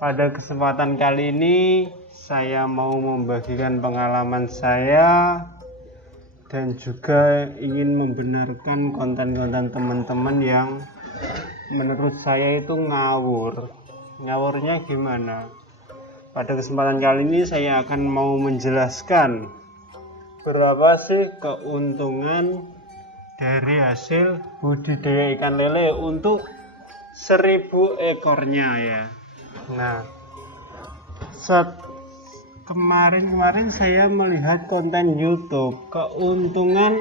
Pada kesempatan kali ini saya mau membagikan pengalaman saya dan juga ingin membenarkan konten-konten teman-teman yang menurut saya itu ngawur. Ngawurnya gimana? Pada kesempatan kali ini saya akan mau menjelaskan berapa sih keuntungan dari hasil budidaya ikan lele untuk 1000 ekornya ya. Nah, kemarin saya melihat konten YouTube, keuntungan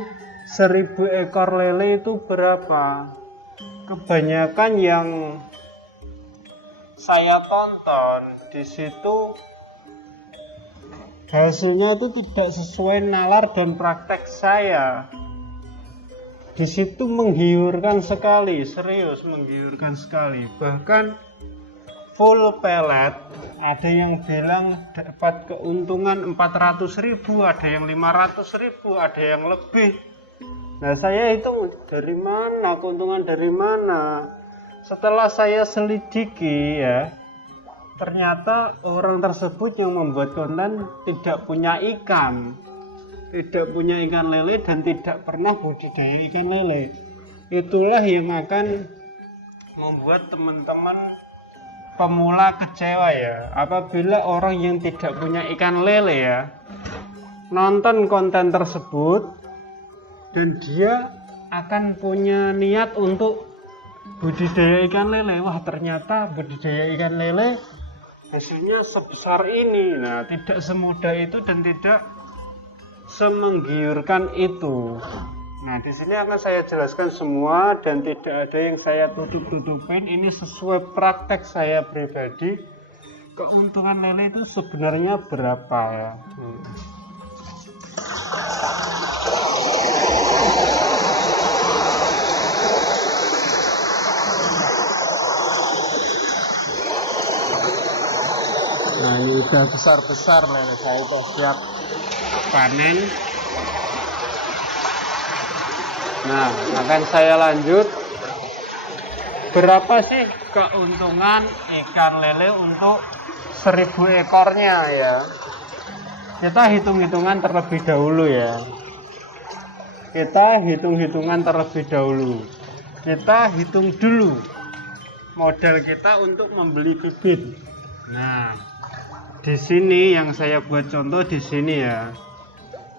1000 ekor lele itu berapa? Kebanyakan yang saya tonton di situ hasilnya itu tidak sesuai nalar dan praktek saya. Di situ menggiurkan sekali, serius menggiurkan sekali. Bahkan full pelet, ada yang bilang dapat keuntungan 400.000, ada yang 500.000, ada yang lebih. Nah, saya hitung dari mana, keuntungan dari mana? Setelah saya selidiki ya, ternyata orang tersebut yang membuat konten tidak punya ikan lele dan tidak pernah budidaya ikan lele. Itulah yang akan membuat teman-teman pemula kecewa ya, apabila orang yang tidak punya ikan lele ya nonton konten tersebut dan dia akan punya niat untuk budidaya ikan lele. Wah, ternyata budidaya ikan lele hasilnya sebesar ini. Nah, tidak semudah itu dan tidak semenggiurkan itu. Nah, di sini akan saya jelaskan semua dan tidak ada yang saya tutup-tutupin. Ini sesuai praktek saya pribadi. Keuntungan lele itu sebenarnya berapa ya? Nah, ini udah besar-besar lele saya, udah siap panen. Nah, akan saya lanjut. Berapa sih keuntungan ikan lele untuk 1000 ekornya ya? Kita hitung-hitungan terlebih dahulu ya. Kita hitung-hitungan terlebih dahulu. Kita hitung dulu modal kita untuk membeli bibit. Nah, di sini yang saya buat contoh di sini ya.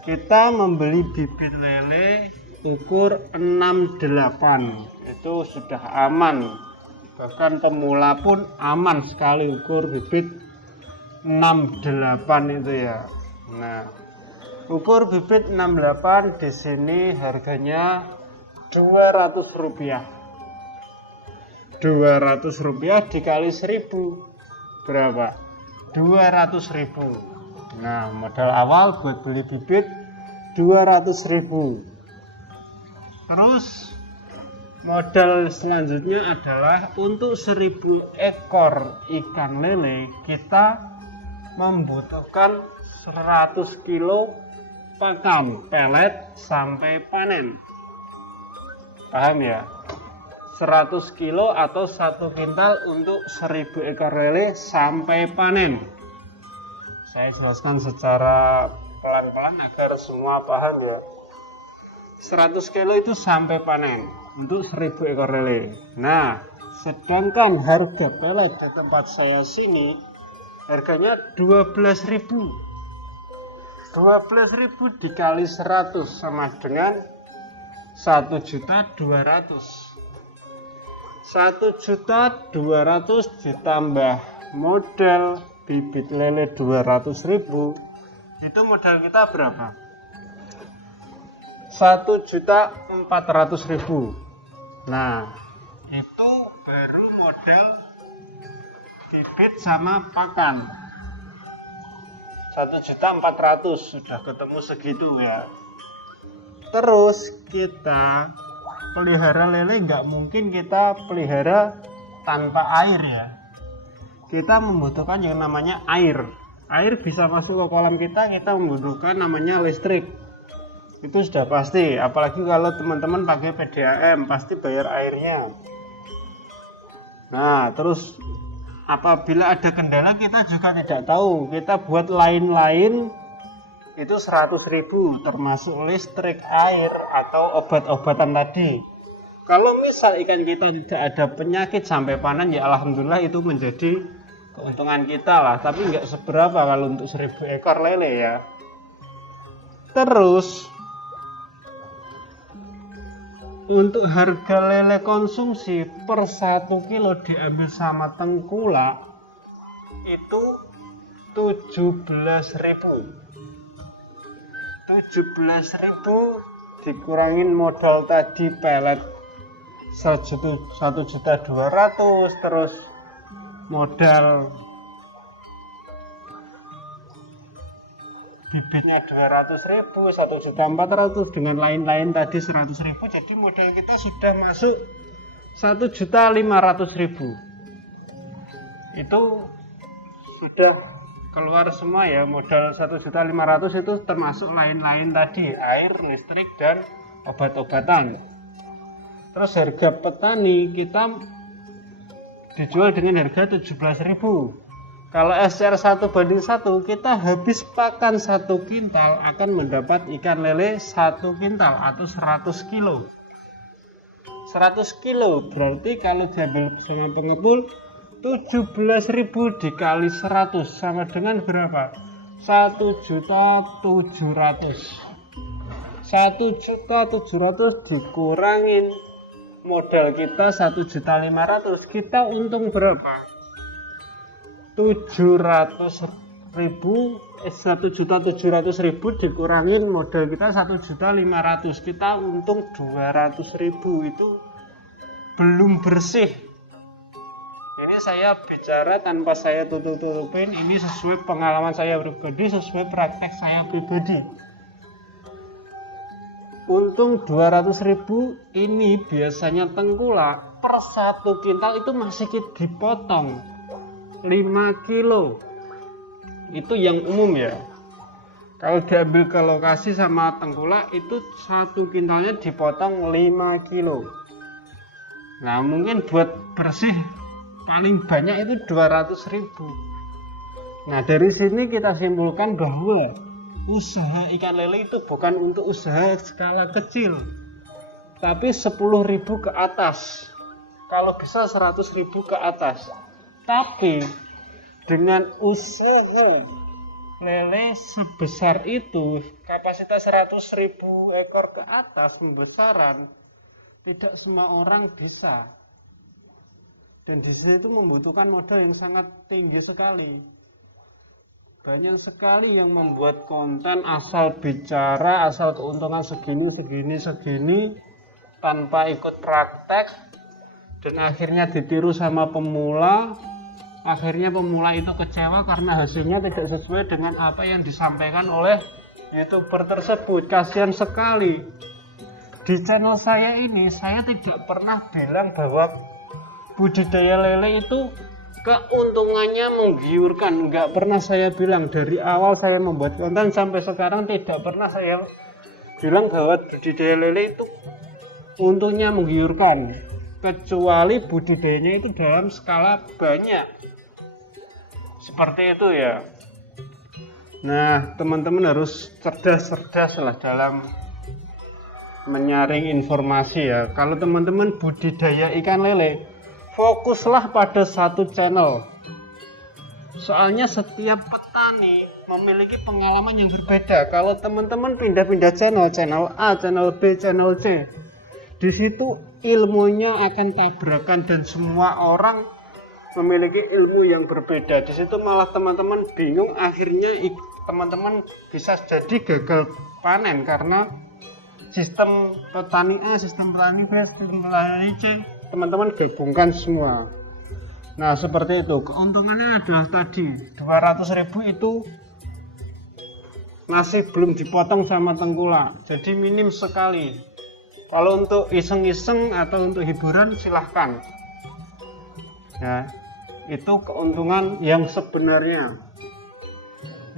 Kita membeli bibit lele ukur 68, itu sudah aman. Bahkan pemula pun aman sekali ukur bibit 68 itu ya. Nah, ukur bibit 68 di sini harganya 200 rupiah. 200 rupiah dikali 1000 berapa? 200.000. Nah, modal awal buat beli bibit 200.000. Terus modal selanjutnya adalah untuk 1000 ekor ikan lele kita membutuhkan 100 kilo pakan pelet sampai panen. Paham ya? 100 kilo atau 1 kintal untuk 1000 ekor lele sampai panen. Saya jelaskan secara pelan-pelan agar semua paham ya. 100 kilo itu sampai panen untuk 1000 ekor lele. Nah, sedangkan harga pelet di tempat saya sini harganya 12.000. 12.000 dikali 100 sama dengan 1.200.000. 1.200.000 ditambah modal bibit lele 200.000, itu modal kita berapa? 1.400.000. Nah, itu baru modal bibit sama pakan. 1.400.000 sudah ketemu segitu ya. Terus kita pelihara lele nggak mungkin kita pelihara tanpa air ya. Kita membutuhkan yang namanya air. Air bisa masuk ke kolam kita membutuhkan namanya listrik. Itu sudah pasti, apalagi kalau teman-teman pakai PDAM pasti bayar airnya. Nah, terus apabila ada kendala kita juga tidak tahu. Kita buat lain-lain itu 100.000 termasuk listrik, air, atau obat-obatan tadi. Kalau misal ikan kita tidak ada penyakit sampai panen, ya alhamdulillah itu menjadi keuntungan kita lah. Tapi nggak seberapa kalau untuk 1000 ekor lele ya. Terus untuk harga lele konsumsi per 1 kilo diambil sama tengkulak itu 17.000. 17.000 dikurangin modal tadi pelet 1.200.000, terus modal bibitnya 200.000, 1.400.000 dengan lain-lain tadi 100.000, jadi modal kita sudah masuk 1.500.000. Itu sudah keluar semua ya, modal 1.500.000 itu termasuk lain-lain tadi, air, listrik, dan obat-obatan. Terus harga petani kita dijual dengan harga 17.000. Kalau SCR 1:1 kita habis pakan 1 kintal akan mendapat ikan lele 1 kintal atau 100 kilo. 100 kilo berarti kalau diambil sama pengepul 17.000 dikali 100 sama dengan berapa? 1.700.000. 1.700.000 dikurangin modal kita 1.500.000, kita untung berapa? 1.700.000 dikurangin modal kita 1.500.000, kita untung 200.000. Itu belum bersih. Ini saya bicara tanpa saya tutup-tutupin, ini sesuai pengalaman saya pribadi, sesuai praktek saya pribadi. Untung 200.000 ini biasanya tengkulak per 1 kintal itu masih dipotong 5 kilo. Itu yang umum ya. Kalau diambil ke lokasi sama tengkulak itu 1 kintalnya dipotong 5 kilo. Nah mungkin buat bersih paling banyak itu 200.000. Nah dari sini kita simpulkan bahwa usaha ikan lele itu bukan untuk usaha skala kecil, tapi 10.000 ke atas, kalau bisa 100.000 ke atas. Tapi dengan usaha lele sebesar itu, kapasitas 100.000 ekor ke atas pembesaran, tidak semua orang bisa. Dan di sini itu membutuhkan modal yang sangat tinggi sekali. Banyak sekali yang membuat konten asal bicara, asal keuntungan segini tanpa ikut praktek, dan akhirnya ditiru sama pemula. Akhirnya pemula itu kecewa karena hasilnya tidak sesuai dengan apa yang disampaikan oleh YouTuber tersebut. Kasihan sekali. Di channel saya ini saya tidak pernah bilang bahwa budidaya lele itu keuntungannya menggiurkan. Nggak pernah saya bilang. Dari awal saya membuat konten sampai sekarang tidak pernah saya bilang bahwa budidaya lele itu untungnya menggiurkan, kecuali budidayanya itu dalam skala banyak seperti itu ya. Nah teman-teman harus cerdas lah dalam menyaring informasi ya. Kalau teman-teman budidaya ikan lele, fokuslah pada satu channel. Soalnya setiap petani memiliki pengalaman yang berbeda. Kalau teman-teman pindah-pindah channel A, channel B, channel C, di situ ilmunya akan tabrakan dan semua orang memiliki ilmu yang berbeda. Di situ malah teman-teman bingung, akhirnya teman-teman bisa jadi gagal panen karena sistem petani A, sistem petani B, sistem petani C teman-teman gabungkan semua. Nah seperti itu. Keuntungannya adalah tadi 200.000 itu masih belum dipotong sama tengkulak, jadi minim sekali. Kalau untuk iseng-iseng atau untuk hiburan silahkan ya, itu keuntungan yang sebenarnya.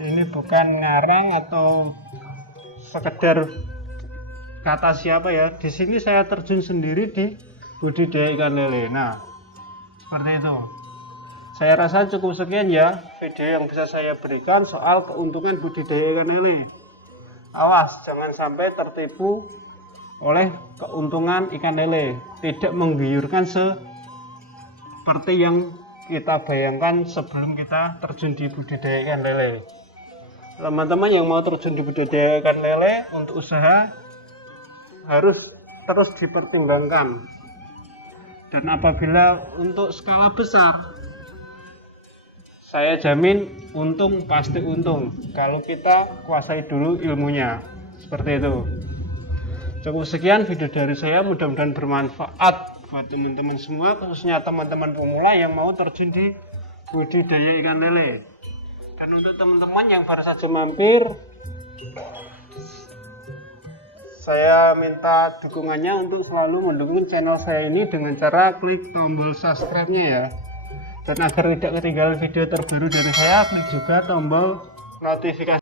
Ini bukan ngarang atau sekedar kata siapa ya. Di sini saya terjun sendiri di budidaya ikan lele. Nah seperti itu. Saya rasa cukup sekian ya video yang bisa saya berikan soal keuntungan budidaya ikan lele. Awas, jangan sampai tertipu oleh keuntungan ikan lele. Tidak menggiurkan seperti yang kita bayangkan sebelum kita terjun di budidaya ikan lele. Teman-teman yang mau terjun di budidaya ikan lele untuk usaha harus terus dipertimbangkan. Dan apabila untuk skala besar, saya jamin untung pasti untung kalau kita kuasai dulu ilmunya. Seperti itu. Cukup sekian video dari saya, mudah-mudahan bermanfaat buat teman-teman semua, khususnya teman-teman pemula yang mau terjun di budidaya ikan lele. Dan untuk teman-teman yang baru saja mampir, saya minta dukungannya untuk selalu mendukung channel saya ini dengan cara klik tombol subscribe-nya ya. Dan agar tidak ketinggalan video terbaru dari saya, klik juga tombol notifikasi.